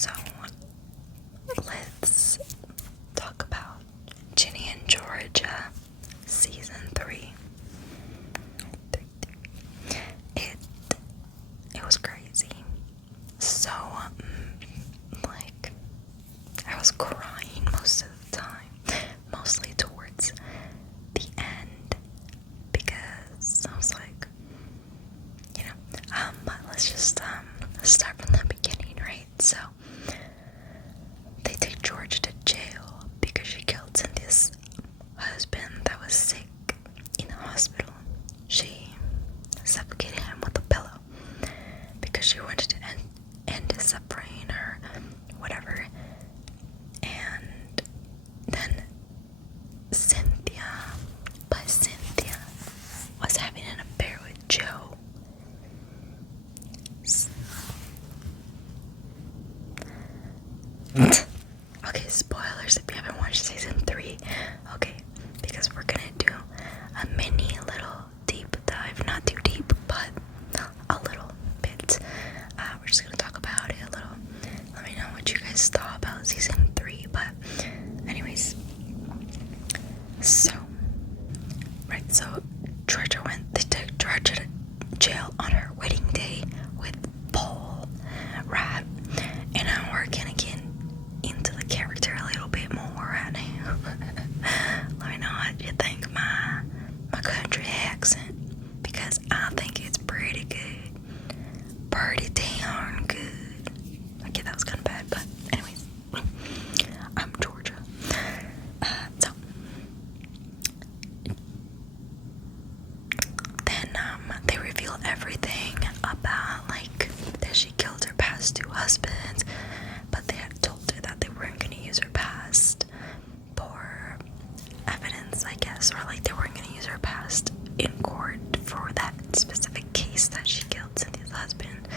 So let's talk about Ginny and Georgia season 3. It was crazy. So like I was crying most of the time, mostly towards the end, because I was like, let's just start from the beginning, right? So they take Georgia to jail because she killed Cynthia's husband that was sick in the hospital. She suffocated him with a pillow because she wanted to end his suffering or whatever. And then Cynthia was having an affair with Joe. Okay, spoilers if you haven't watched season 3. Okay, because we're gonna do a mini little deep dive, not too deep, but a little bit. We're just gonna talk about it a little. Let me know what you guys thought about season 3. But anyways, so they took Georgia to jail on her wedding day with Paul, right? And now we're gonna get into the character a little bit more right now. Let me know what you think my country accent, because I think it's pretty good, pretty damn good. Okay, that was kind of bad, but anyways, I'm Georgia. So then they reveal everything about that she killed her past 2 husbands, but they had told her that they weren't going to use her past for evidence, I guess, or they weren't going to use her past in court for that specific case that she killed Cynthia's husband.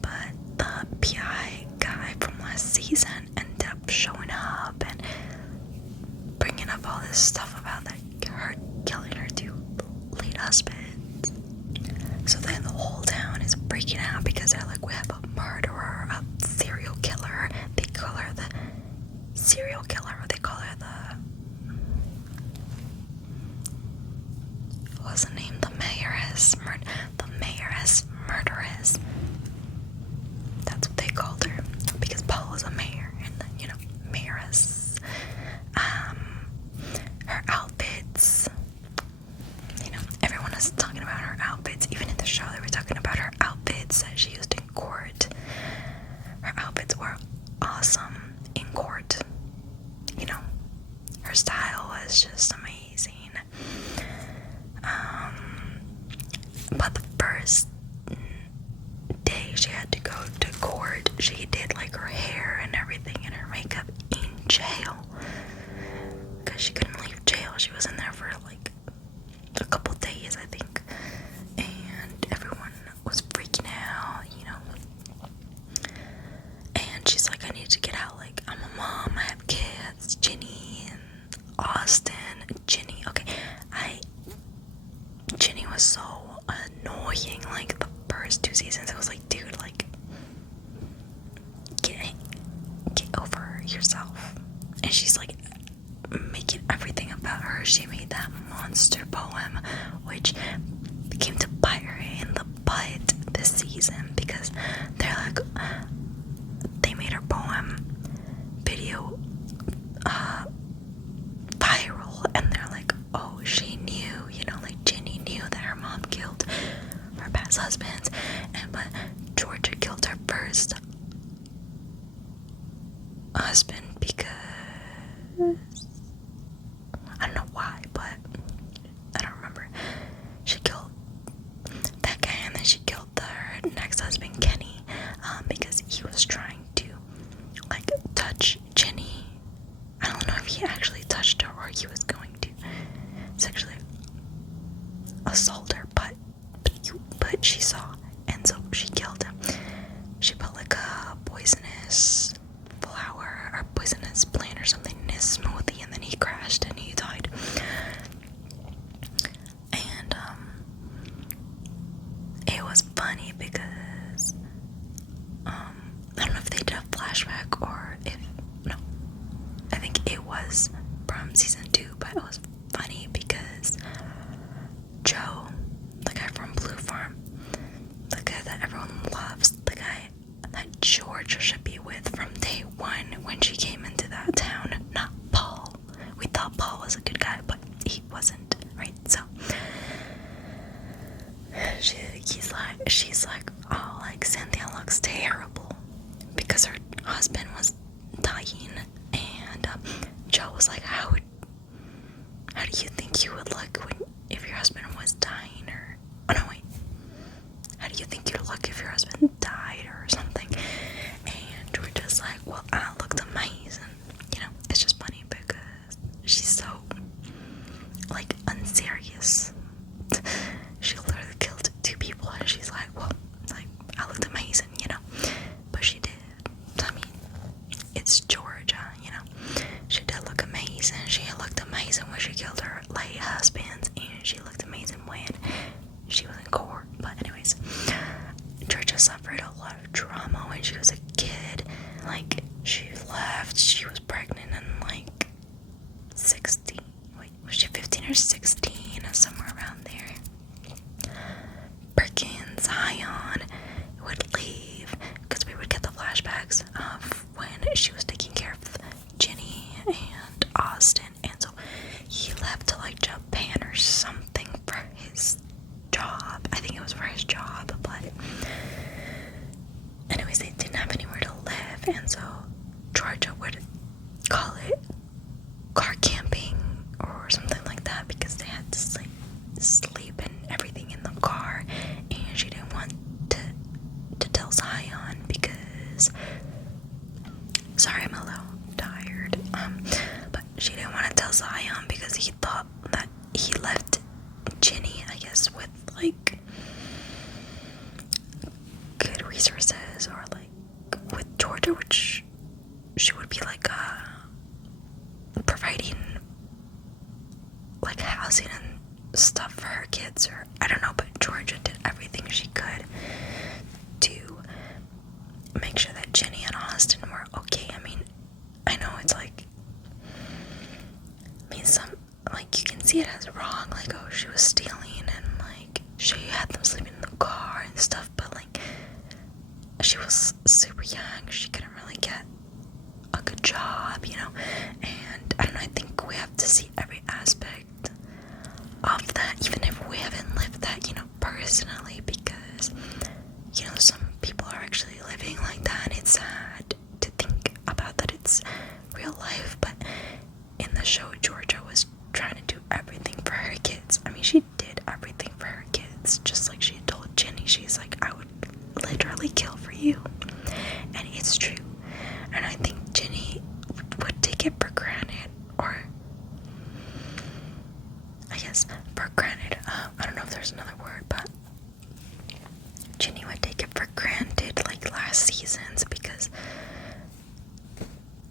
But the PI guy from last season ended up showing up and bringing up all this stuff about her killing her 2 late husbands. So then the whole town is breaking out because they're like, we have a murderer, a serial killer. They call her the serial killer, or they call her what was the name? The mayoress murderess. That's what they called her, because Paul was a mayor, and mayoress. Her outfits. Everyone was talking about her outfits. Even in the show, they were talking about her outfits that she used in court. Her outfits were awesome in court. Her style was just amazing. But the first day she had to go to court, she did her hair and everything and her makeup in jail, because she couldn't leave jail. She was in there for a couple days, I think, and everyone was freaking out, and she's like, I need to get out, I'm a mom, I have kids, Ginny and Austin. Ginny was so annoying, the first 2 seasons. It was dude, get over yourself. And she's making everything about her. She made that monster poem, which came to bite her in the butt this season, because they made her poem video viral, and they're like, oh, she knew, Ginny knew that her mom killed her past husbands, but Georgia killed her first husband because I don't know why, but I don't remember. She killed that guy, and then she killed her next husband, Kenny, because he was trying to touch Ginny. I don't know if he actually touched her or he was going to sexually assault her, but she saw, and so she killed him. She put a poisonous flower or poisonous plant or something in his smoothie, flashback, or if no, I think it was from season 2, but it was funny because Joe, the guy from Blue Farm, the guy that everyone loves, the guy that Georgia should be with from day one when she came into that town, not Paul. We thought Paul was a good guy, but he wasn't, right? So she's like, oh, like Cynthia looks terrible because her husband was dying, and Joe was like, how do you think you would look if your husband was dying? Or oh no, wait, how do you think you'd look if your husband died or something? And we're just like, well, I looked amazing. You know, it's just funny because she's so like unserious. She literally killed 2 people, and she's like, well, like, I looked amazing, you know. But she did. I mean, it's Georgia, you know. She did look amazing. She looked amazing when she killed her late husbands, and she looked amazing when she was in court. But anyways, Georgia suffered a lot of trauma when she was a kid. Like, she left, she was pregnant and like 16. Wait, was she 15 or 16? Somewhere around there. Perkins, Zion would leave because we would get the flashbacks of when she was taking care of Ginny and Austin, and so he left to like Japan or something for his job. I think it was for his job, but anyways, they didn't have anywhere to live, and so Georgia would call it car camping or something like that because they had to sleep and everything in the car, and she didn't want to tell Zion because, sorry, I'm a little tired, but she didn't want to tell Zion because he thought that he left Ginny, I guess, with like good resources, or like with Georgia, which she would be like providing like housing and stuff for her kids, or I don't know, but Georgia did everything she could to make sure that Ginny and Austin were okay. I mean, I know it's like, I mean, some, like, you can see it as wrong, like, oh, she was stealing and like she had them sleeping in the car and stuff, but like she was super young, she couldn't really get a good job, you know. And I don't know, I think we have to see every aspect of that, even if we haven't lived that, you know, personally, because, you know, some people are actually living like that, and it's sad to think about that it's real life. But in the show, Georgia was trying to do everything for her kids. I mean, she did everything for her kids, just like she told Ginny. She's like, I would literally kill for you, and it's true. And I think Ginny would take it for granted, or I guess for granted, I don't know if there's another word, but Ginny would take it for granted like last seasons, because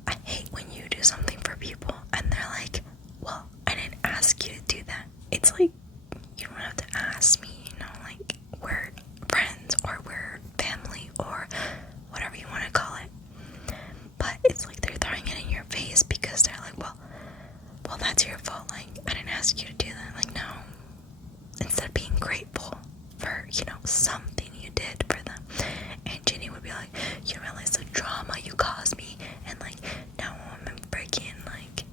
I hate when you do something for people and they're like, well, I didn't ask you to do that. It's like, you don't have to ask me, you know, like, we're friends or we're family or whatever you want to call it. But it's like they're throwing it in your face because they're like, well, that's your fault. Like, I didn't ask you to do that. Like, no. Instead of being grateful for, you know, something you did for them. And Ginny would be like, you realize the drama you caused me, and like, now I'm freaking like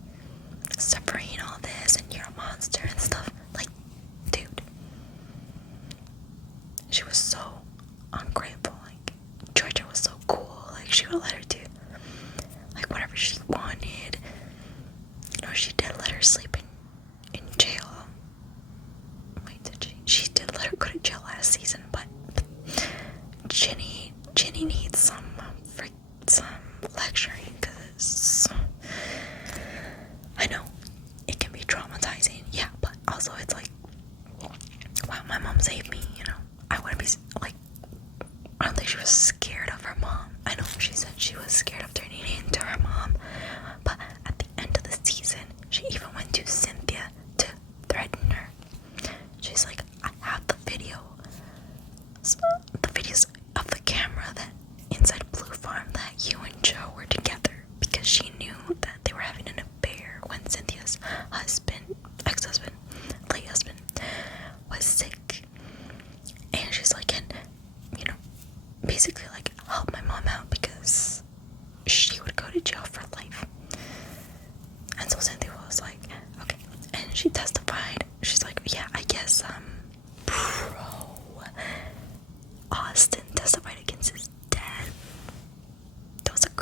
suffering all this, and you're a monster and stuff. Like, dude, she was so ungrateful. Like, Georgia was so cool. Like, she would let her do like whatever she wanted. You know, she did let her sleep in jail. Wait, did she? She did let her go to jail last season, but Ginny needs some lecturing, because I know it can be traumatizing, yeah, but also it's like, wow, my mom saved me, you know. I wouldn't be like, I don't think she was scared of her mom. I know she said she was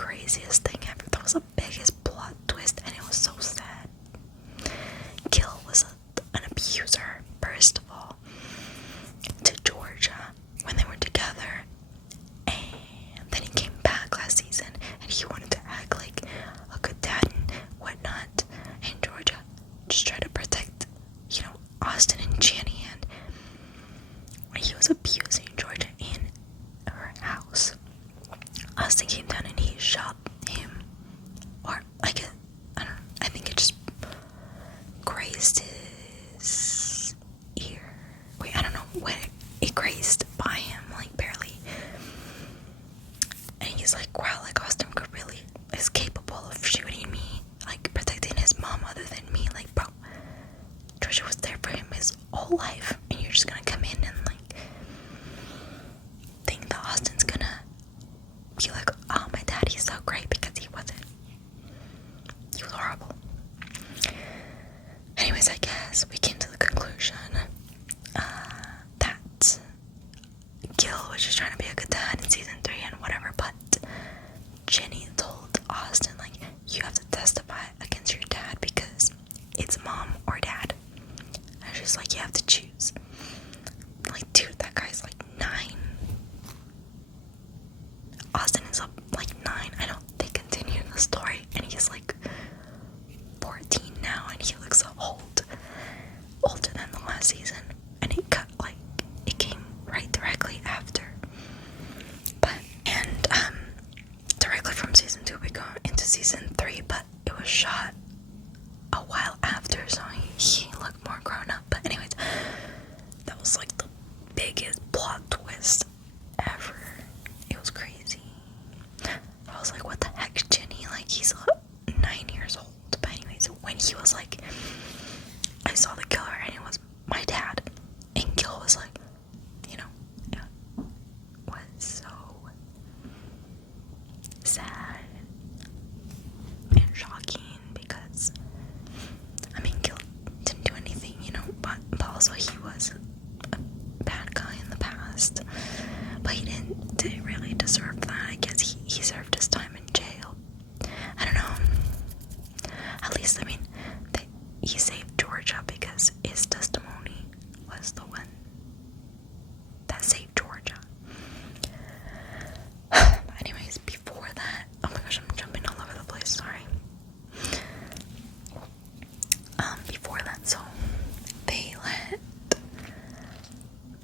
craziest thing ever. That was the biggest plot twist, and it was so sad. Gil was an abuser, first of all, to Georgia when they were together, and then he came back last season and he wanted to act like a good dad and whatnot, and Georgia just tried to protect, Austin and Ginny, and he was abusing Georgia in her house. Austin came down and he shot him, or I think it just grazed his ear. Wait, I don't know what it grazed by him, like barely. And he's like, wow, like Austin is capable of shooting me, like protecting his mom other than me. Like, bro, Georgia was there for him his whole life, and you're just gonna come in and like think that Austin's gonna be like, oh, my dad, he's so great, because he wasn't. He was horrible. Anyways, I guess we came to the conclusion that Gil was just trying to be a good dad in season 3 and whatever, but Ginny told Austin, like, you have to testify against your dad because it's mom or dad. And she's like, you have to choose. Like, dude, that guy's like 9. Austin is up like 9. I know they continue the story, and he's like 14 now, and he looks older than the last season, and it came right directly after. Directly from season 2 we go into season 3, but it was shot a while after, so he looked more grown up. But anyways, that was like the biggest plot twist ever. It was crazy. I was like, what the heck, Ginny? Like, he's 9 years old. But anyways, when he was like, I saw the killer and it was my dad, and Gil was like, it was so sad and shocking, because Gil didn't do anything, but also he was a bad guy in the past, but he didn't really deserve that. I guess he served his time in jail. I don't know. At least, he saved Georgia, because his testimony was the one that saved Georgia. Anyways, before that, oh my gosh, I'm jumping all over the place, sorry. Before that, so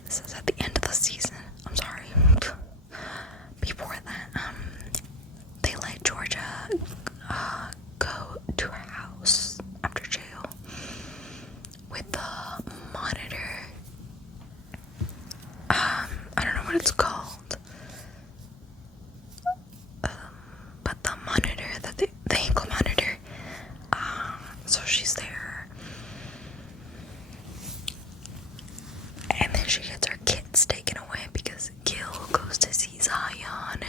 this is at the end of the season, I'm sorry. Before that, they let Georgia go to her house after jail with the monitor. I don't know what it's called. But the monitor, the ankle monitor. So she's there. And then she gets her kids taken away because Gil goes to see Zion.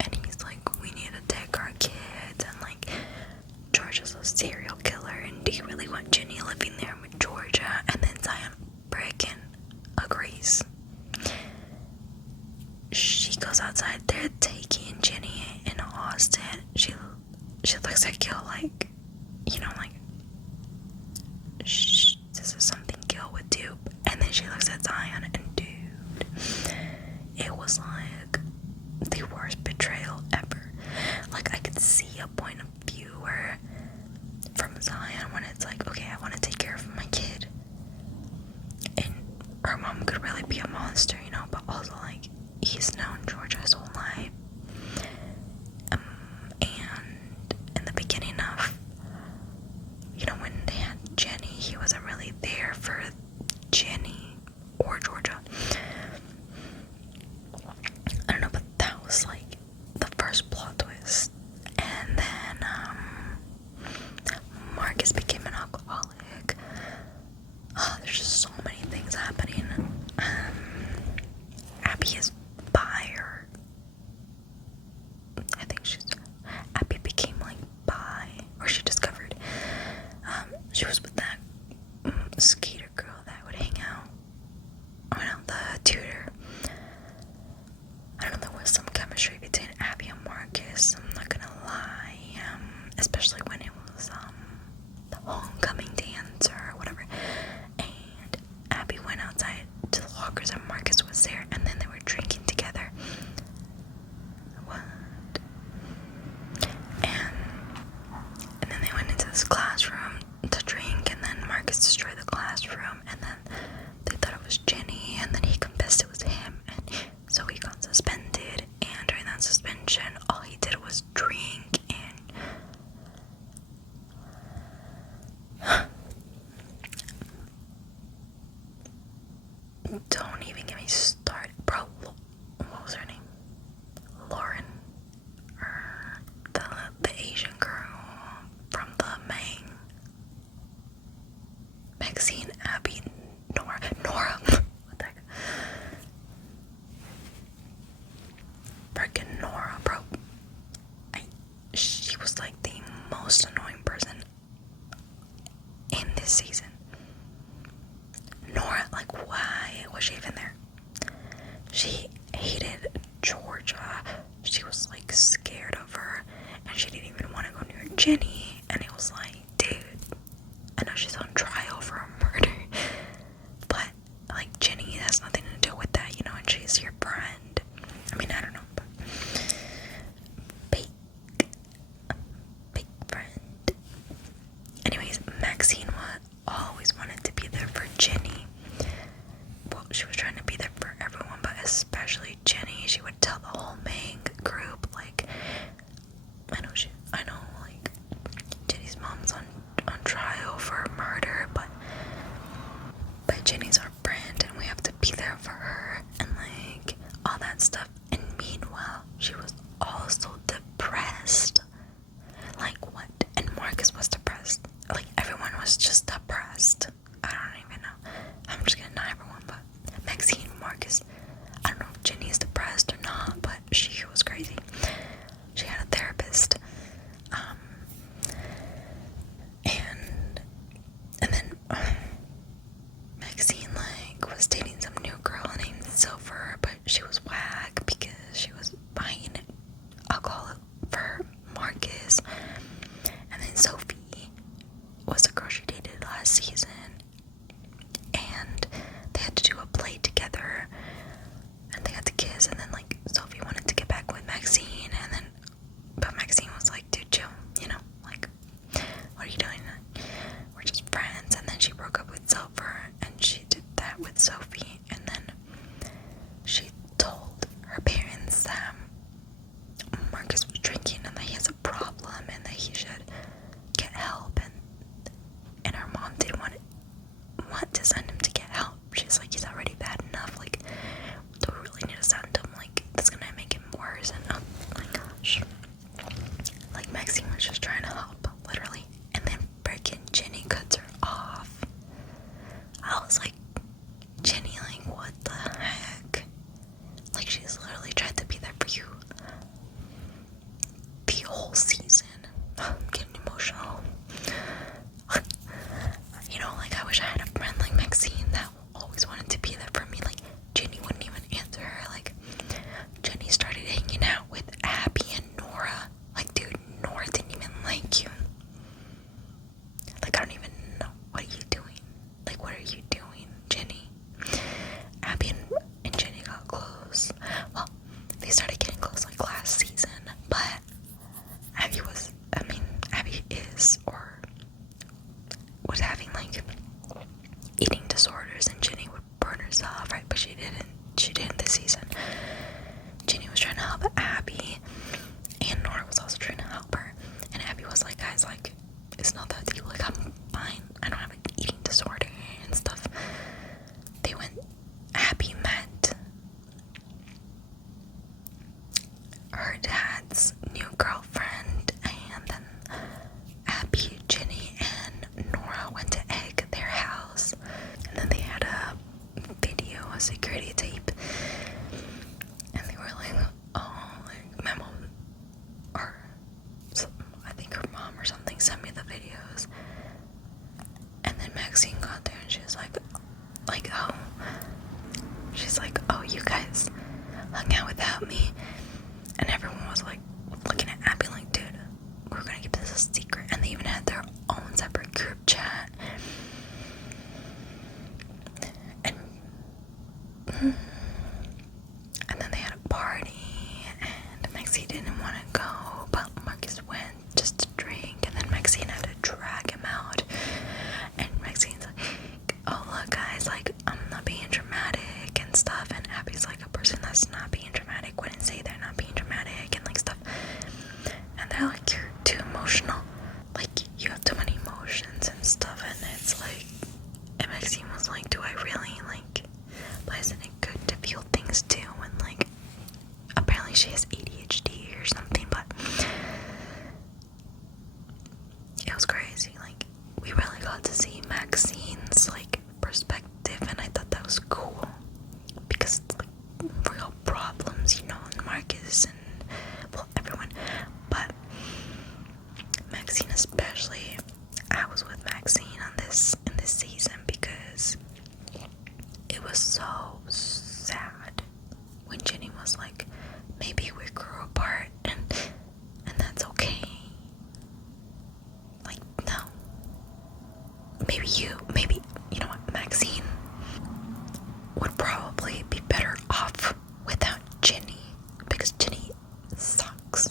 And he's like, we need to take our kids. And like, Georgia's a serial killer. And do you really want Ginny living there with Georgia? And then Zion freaking agrees. She goes outside. They're taking Ginny and Austin. She looks at Gil like, this is something Gil would do. And then she looks at Zion, and dude, it was like the worst betrayal ever. Like, I could see a point of view where from Zion when it's like, okay, I want to take care of my kid, and her mom could really be a monster, but also like, he's known Georgia his whole life. And in the beginning of, when they had Ginny, he wasn't really there for Ginny or Georgia. I don't know, but that was like the first plot twist. And then Marcus became an alcoholic. There's just so many things happening. Abby is bi, or I think Abby became like bi, or she discovered she was with that skater girl that would hang out. Oh no, the tutor. I don't know, there was some chemistry between Abby and Marcus, I'm not gonna to drink, and then Marcus destroyed the classroom, and then they thought it was Ginny, and then he confessed it was him, and so he got suspended. And during that suspension, all he did was drink, and don't even get me started, bro. What was her name? Lauren, or the Asian girl from the main. Maxine, Abby, Nora. What the heck? Freaking Nora, bro. She was like the most annoying person in this season. Nora, like, why was she even there? She hated Georgia. She was like scared of her, and she didn't even want to go near Ginny. And it was like, dude, I know she's on trial for a murder, but like Ginny has nothing to do with that, you know, and she's your friend. I mean, I don't know, but big friend. Anyways, Maxine always wanted to be there for Ginny. Well, she was trying to be there for everyone, but especially Ginny. She would tell the whole main group, like, I know, like, Ginny's mom's on trial for murder, but Ginny's our friend, and we have to be there for her, and like, all that stuff. And meanwhile, she was also depressed. Like, what? And Marcus was depressed. Like, everyone was just depressed. I don't even know. I'm just gonna not everyone, but Maxine, Marcus. I don't know if Ginny is depressed or not, but she was crazy. She had a therapist. And then Maxine like was dating some new girl named Silver, but she was whack because she was buying alcohol for Marcus. And then Sophie was the girl she dated last season, and they had to do a play together, and they had to kiss. And then like Sophie wanted to get back with Maxine, but Maxine was like, dude, chill, you know, like, what are you doing? We're just friends. And then she broke up with Silver, and she did that with Sophie, and then she told her parents that Marcus was drinking and that he has a problem and that he should get help, and her mom didn't want to send him to get help. She's like, he's already bad enough, like, do we really need to send him? Like, that's gonna make him worse. And oh my gosh, like, Maxine was just trying to help, literally. And then freaking Ginny cuts her off. I was like, Ginny, like, what the heck? Like, she's literally tried to be there for you the whole season. I'm getting emotional. You know, like, I wish I had a friend like Maxine that always wanted to be there for me. Like, Ginny wouldn't even answer her. Like, Ginny started hanging out with Abby and Nora. Like, dude, Nora didn't even like you. Like, I don't even know. What are you doing? Like, what are you doing, Ginny? Abby and Ginny got close. Well, they started getting close like last season, but Abby is, or was having like eating disorders, and Ginny would burn herself, right? But she didn't this season. Ginny was trying to help Abby, and Nora was also trying to help her, and Abby was like, guys, like, it's not that deep, like, I'm fine, I don't have an eating disorder and stuff. Abby met her dad's new girlfriend, and then Abby, Ginny, and Nora went to egg their house, and then they had a security tape, and they were like, oh, like, my mom, or I think her mom or something sent me the videos. And then Maxine got there, and she was like, oh, she's like, oh, you guys hung out without me. And everyone was like looking at Abby like, dude, we're gonna keep this a secret. And they even had their own separate group chat. And then they had a party, and Maxine didn't want to go, but Marcus went just to drink, and then Maxine had to drag him out maybe, you know what, Maxine would probably be better off without Ginny, because Ginny sucks.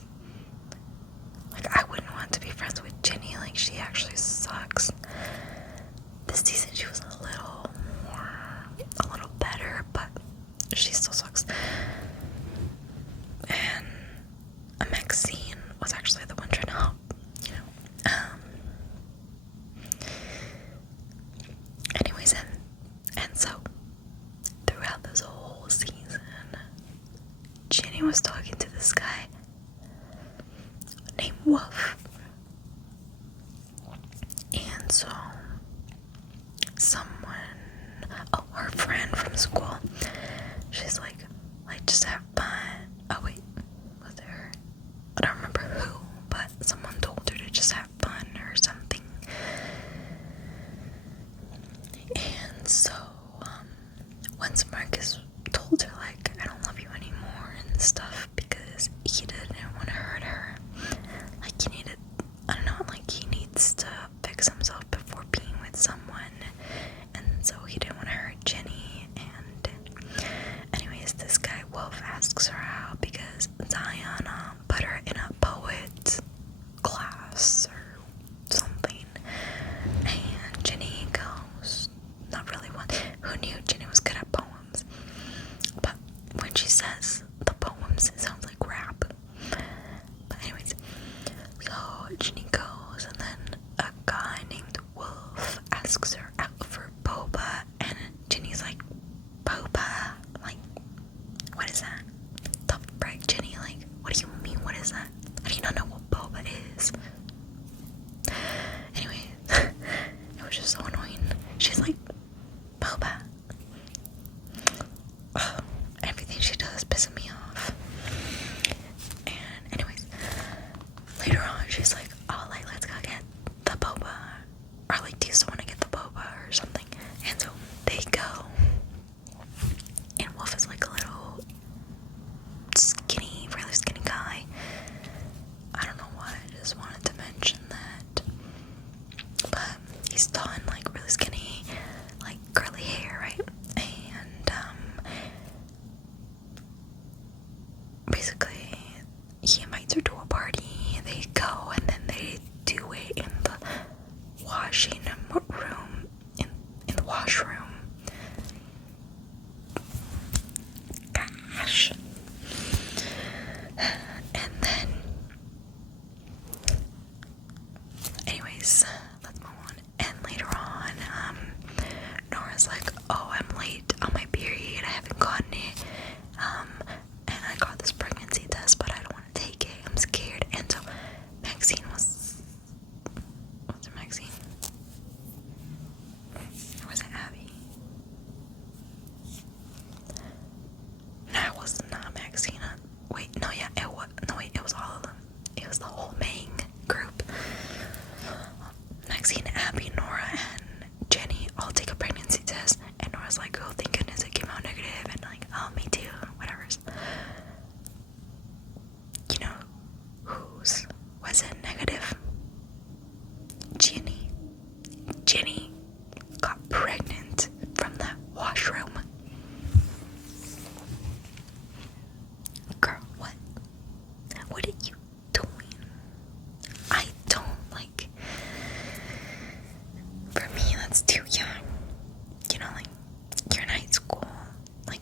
Like, I wouldn't want to be friends with Ginny. Like, she actually sucks. This season she was a little better, but she still sucks. And Maxine was actually the one trying to help, you know. Anyways, and so throughout this whole season, Ginny was talking to this guy named Wolf. And so her friend from school, she's like just have fun. Oh wait, was it her? I don't remember who, but someone told her to just have fun or something. And so once Marcus told her, like, I don't love you anymore and stuff, because he didn't want to hurt her. Like, he needs to fix himself before being with someone. And so he didn't want to hurt Ginny. And anyways, this guy Wolf asks her out because Zion put her in a poet class or something. And Ginny goes, not really one. Who knew Ginny was good at poems? But when she says the poems, it sounds like rap. But anyways, so Ginny goes, and then a guy named Wolf asks her out for boba, and Ginny's like, boba? Like, what is that? The frick, Ginny? Like, what do you mean, what is that? How do you not know what boba is? Anyway, it was just so annoying. She's like, boba. Ugh, everything she does pisses me off. And anyways, later on, she's like, oh, like, let's go get the boba. Or like, do you still want to get the boba or something? And so they go. And Wolf is like a little skinny, really skinny guy. I don't know why, I just wanted to mention that. But he's tall and like really skinny, like curly hair, right? And basically he invites her to a party. They go, and then they do it in the washing room, in the washroom. Gosh. And then, anyways, let's move on. And later on, Nora's like, oh, I'm late on my period, I haven't gotten it, and I got this pregnancy test, but I don't want to take it, I'm scared. And so Maxine was it Maxine? Or was it Abby? No, it was not Maxine. Wait, no, yeah, it was all of them. It was the whole main group. Maxine, Abby, Nora, and Jenny all take a pregnancy test, and Nora's like, oh, thank goodness it came out negative, and like, oh, me too, whatever. You know whose was it negative? Ginny got pregnant from that washroom. Girl, what are you doing? I don't like, for me, that's too young. You know, like, you're in high school. Like,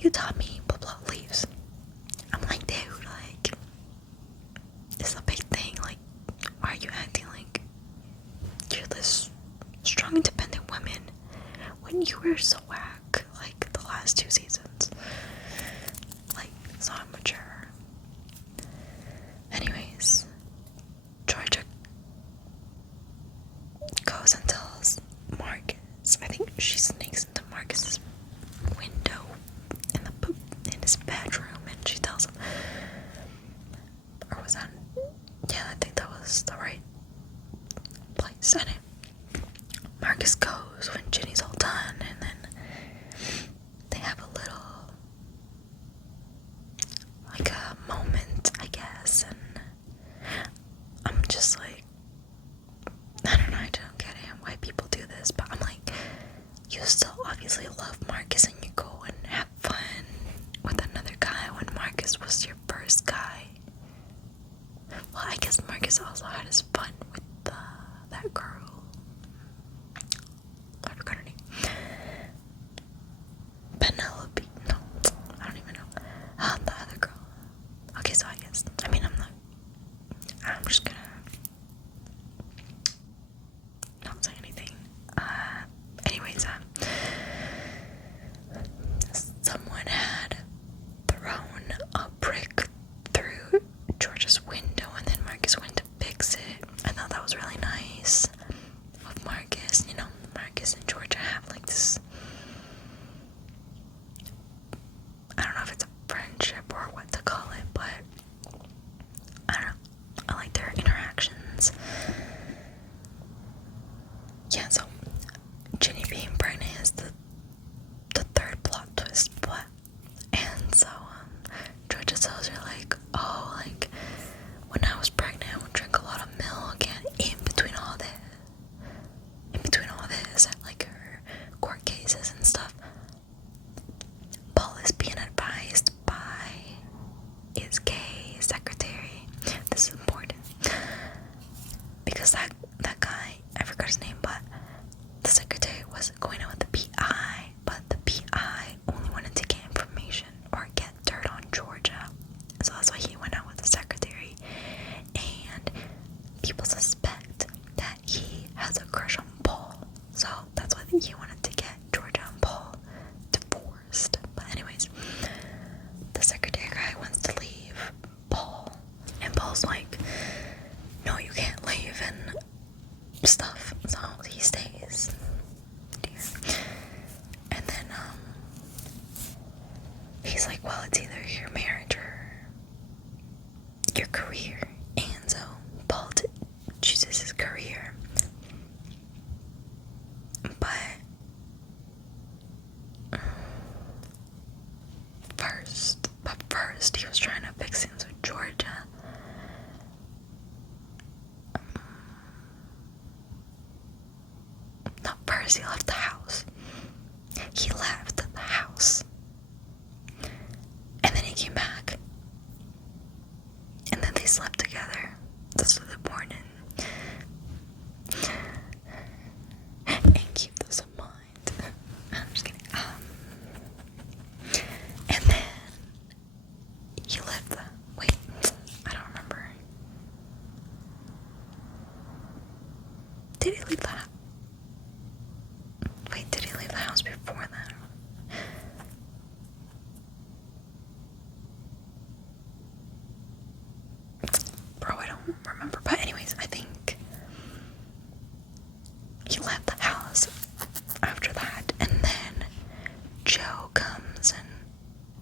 you tell me blah blah leaves. I'm like, dude, like, it's a big thing. Like, why are you acting like you're this strong, independent woman when you were so whack, like, the last 2 seasons? Like, so immature. Anyways, Georgia goes and tells Marcus. I think she sneaks into Marcus's window in his bedroom, and she tells him, or was that? Yeah, I think that was the right place. And Marcus goes when Ginny's all done, and then they have a little, like, a moment, I guess. And I'm just like, I don't know, I don't get it why people do this, but I'm like, you still obviously love Marcus, and you go and have fun with another guy when Marcus was your first guy. Well, I guess Marcus also had his fun with that girl. I forgot her name. Penelope. No, I don't even know. The other girl. Okay, so I guess, I mean, I'm just gonna not say anything. Anyways, someone had thrown a brick through Georgia's window, and then Marcus went to fix it. I thought that was really nice of Marcus. You know, Marcus and Georgia have like this, I don't know if it's a friendship or what to call it, but I don't know, I like their interactions. Yeah, so Ginny being pregnant is the third plot twist, but, and so Georgia tells her, like, oh, like, when I was pregnant, I would drink a lot of milk, and in between all this, like her court cases and stuff, Paul is being advised by his gay secretary. This is important because that guy, I forgot his name, but the secretary was going out with the PI, but the PI only wanted to get information or get dirt on Georgia, so that's why he went out with the secretary. And people suspect that he has a crush on Paul, so that's why he wanted to get Georgia and Paul divorced. But anyways, the secretary guy wants to leave Paul, and Paul's like, no, you can't leave and stuff, so he stays. And then he's like, well, it's either your marriage or your career. And so Paul chooses his career, but first he was trying to fix things with Georgia. Not first, he left the house. And then he came back. And then they slept together. That's what the morning. And keep this in mind. I'm just kidding. And then he left wait, I don't remember. Did he leave the house? Wait, did he leave the house before that? Bro, I don't remember. But anyways, I think he left the house after that, and then Joe comes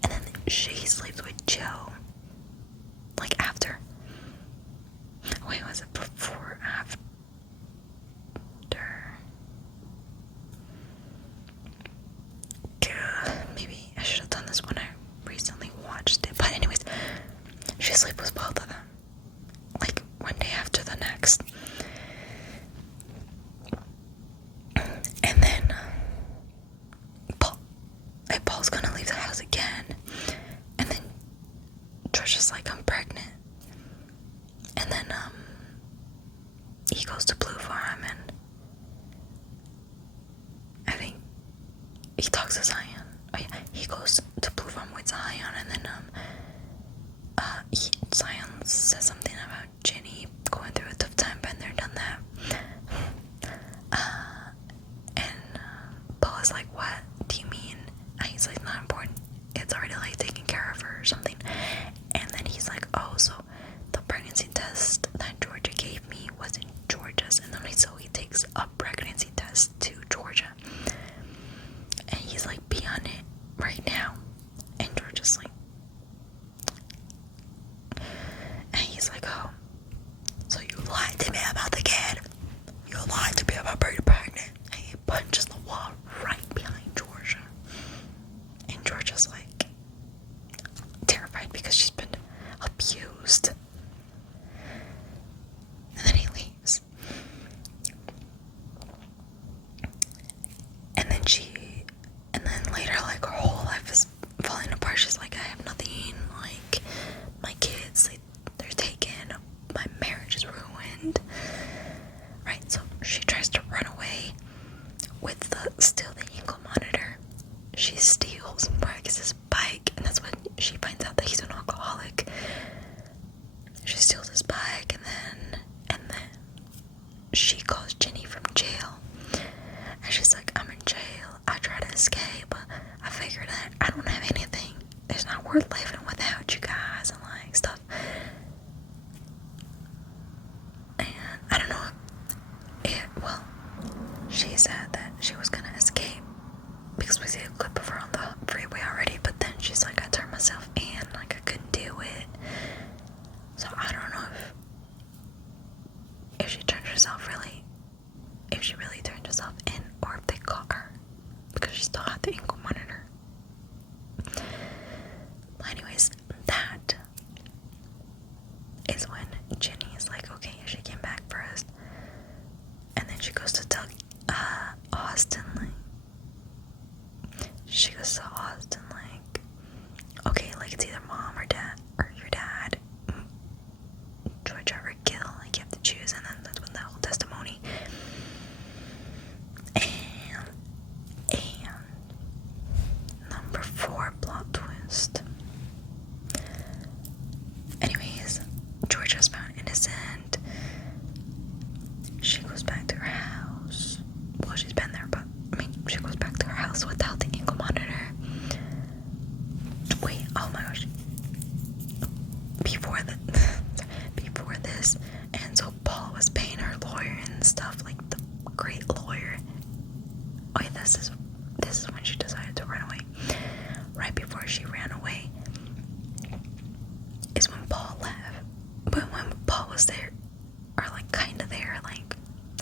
and then she sleeps with Joe. Like after. Wait, was it before or after? Maybe I should have done this when I recently watched it. But anyways, she sleeps with both of them. Like one day after the next. And then Paul's gonna leave the house again. And then Georgia's like, I'm pregnant. And then he goes to Blue Farm, and I think he talks to Zion. Oh yeah, he goes to Blue was like, what do you mean? And he's like, not important. It's already like taken care of or something. And then he's like, oh, so the pregnancy test that Georgia gave me wasn't Georgia's. And then so he takes a pregnancy test to Georgia. And he's like, be on it right now. And Georgia's like, and he's like, oh, so you lied to me about the kid. You lied to me about being pregnant. And he punches the wall right behind Georgia. And Georgia's like terrified because she's been abused. And then he leaves. And then later, like, her whole life is falling apart. She's like, I have nothing, like, my kids, they're taken, my marriage is ruined, right? So she tries to run away with still the ankle monitor. She steals Marcus's bike, and that's when she finds out that he's an alcoholic. She steals his bike, and then she calls Ginny from jail, and she's like, I'm in jail. I tried to escape, but I figured that I don't have anything. It's not worth living without you guys, and like stuff. And I don't know. Well, she said that she was gonna escape because we see a clip of her on the freeway already. But then she's like, I turned myself in, like I couldn't do it. So I don't know if she turned herself really, if she really turned herself in, or if they caught her because she still had the ankle monitor. But anyways, that is when Ginny is like, okay, she came back first, and then she goes to tell Austin, like, she goes to Austin, like, okay, like, it's either mom or dad, or your dad, Georgia or Gil, like, you have to choose. And then that's when the whole testimony, and number 4 plot twist. Anyways, Georgia's found innocent. She goes back to her house. Well, she's been there, but I mean, she goes back to her house without the ankle monitor. Wait, oh my gosh. Before this, and so Paul was paying her lawyer and stuff, like the great lawyer. Oh yeah, this is when she decided to run away. Right before she ran away is when Paul left. But when Paul was there, or like kind of there, like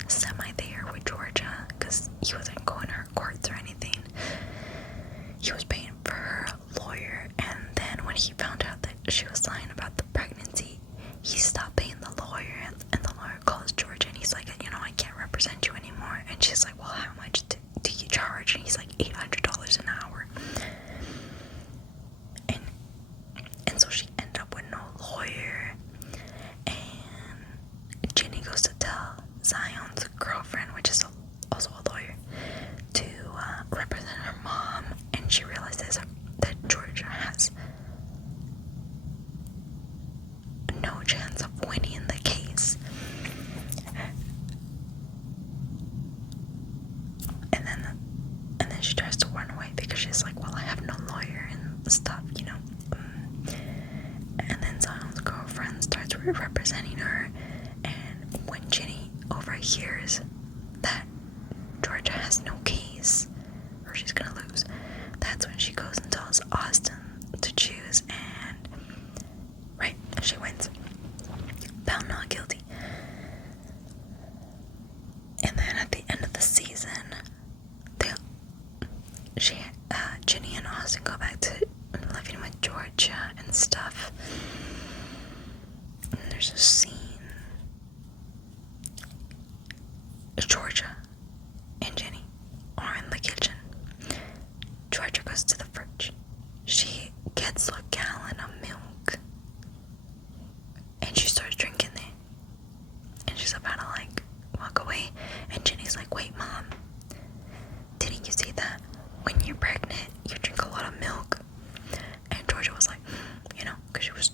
semi there with Georgia, because he wasn't going to her courts or anything, he was paying for her lawyer. And then when he found out that she was lying about the pregnancy, he stopped paying the lawyer, and the lawyer calls Georgia, and he's like, I can't represent you anymore. And she's like, well, how much do you charge? And he's like, $800 an hour. And so she ended up with no lawyer, and Ginny goes to tell Zion's girlfriend, which is also a lawyer, to represent her mom, and she realizes that Georgia has no chance of winning the case. And then she tries to run away because she's like, well, I have no lawyer and stuff, And then Zion's girlfriend starts representing her, and when Ginny overhears that Georgia has no case, or she's gonna lose, that's when she goes and tells Austin to choose, and right, she wins. Found not guilty. And then at the end of the season, Ginny and Austin go back to living with Georgia and stuff. And there's a scene. Georgia and Ginny are in the kitchen. Georgia goes to the fridge. She gets a gallon of milk, and she starts drinking it. And she's about to like walk away, and Ginny's like, wait, Mom, didn't you see that when you're pregnant you drink a lot of milk? And Georgia was like, because she was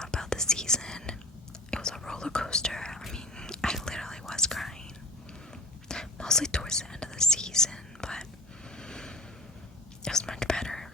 thought about the season. It was a roller coaster. I mean, I literally was crying. Mostly towards the end of the season, but it was much better